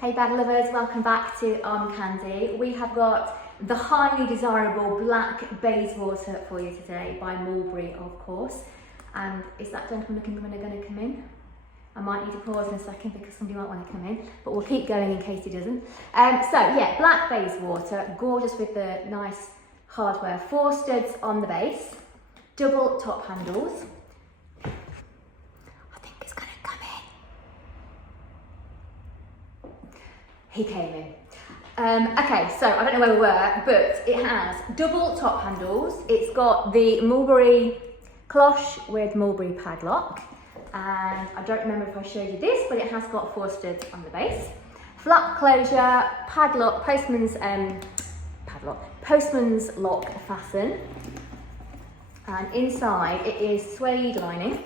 Hey bag lovers, welcome back to Armcandy. We have got the highly desirable black Bayswater for you today by Mulberry, of course. And is that gentleman looking when they're going to come in? I might need to pause in a second because somebody might want to come in, but we'll keep going in case he doesn't. Black Bayswater, gorgeous with the nice hardware, 4 studs on the base, double top handles. I think it's going to come in. He came in. Okay, so I don't know where we were, but it has double top handles. It's got the Mulberry cloche with Mulberry padlock. And I don't remember if I showed you this, but it has got 4 studs on the base. Flap closure, padlock, postman's lock fasten. And inside it is suede lining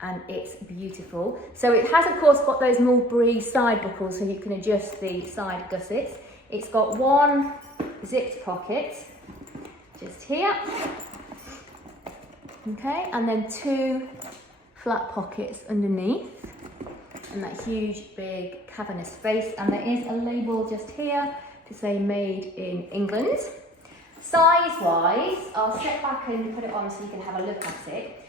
and it's beautiful. So it has of course got those Mulberry side buckles so you can adjust the side gussets. It's got 1 zipped pocket just here. Okay, and then 2 flat pockets underneath and that huge big cavernous space, and there is a label just here to say made in England. Size wise, I'll step back and put it on so you can have a look at it,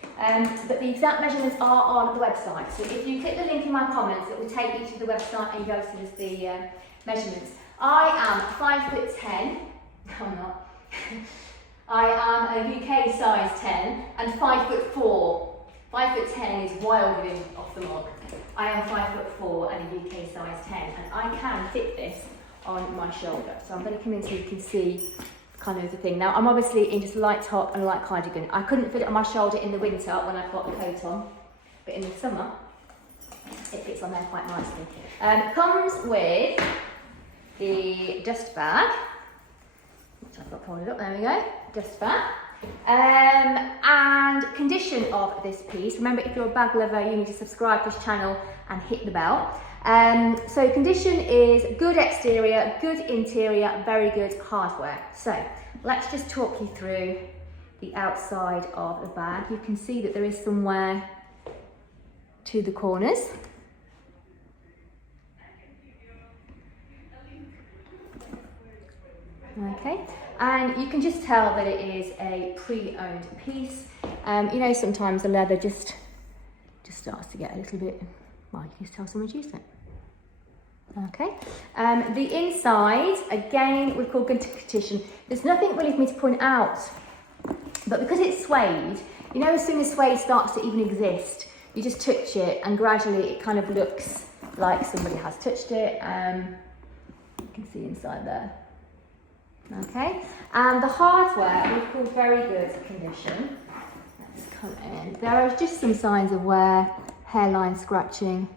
but the exact measurements are on the website, so if you click the link in my comments it will take you to the website and you'll see the measurements. I am 5'10", no I'm not, I am a UK size 10 and 5'4". 5'10" is wildly off the mark. I am 5'4" and a UK size 10, and I can fit this on my shoulder. So I'm going to come in so you can see kind of the thing. Now I'm obviously in just a light top and a light cardigan. I couldn't fit it on my shoulder in the winter when I've got the coat on, but in the summer it fits on there quite nicely. Comes with the dust bag, which I've got folded up. There we go, dust bag. And condition of this piece, remember if you're a bag lover you need to subscribe to this channel and hit the bell. So condition is good exterior, good interior, very good hardware. So let's just talk you through the outside of the bag. You can see that there is some wear to the corners. Okay, and you can just tell that it is a pre-owned piece. You know, sometimes the leather just starts to get a little bit, well, you can just tell someone's used it. Okay, the inside, again, we've called good condition. There's nothing really for me to point out, but because it's suede, you know, as soon as suede starts to even exist, you just touch it and gradually it kind of looks like somebody has touched it. You can see inside there. Okay, and the hardware we've called very good condition. Let's come in. There are just some signs of wear, hairline scratching,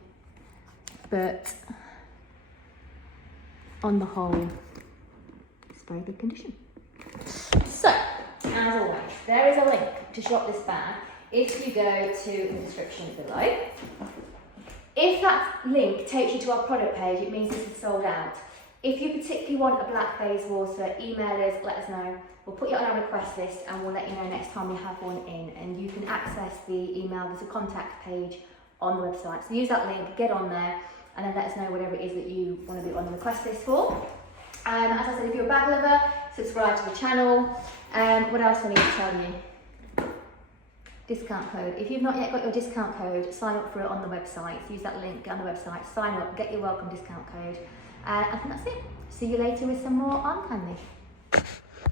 but on the whole, it's very good condition. So, as always, there is a link to shop this bag if you go to the description below. If that link takes you to our product page, it means this is sold out. If you particularly want a black Bayswater, email us, let us know. We'll put you on our request list and we'll let you know next time we have one in. And you can access the email, there's a contact page on the website. So use that link, get on there, and then let us know whatever it is that you want to be on the request list for. As I said, if you're a bag lover, subscribe to the channel. What else I need to tell you? Discount code. If you've not yet got your discount code, sign up for it on the website. So use that link, get on the website, sign up, get your welcome discount code. I think that's it. See you later with some more Armcandy.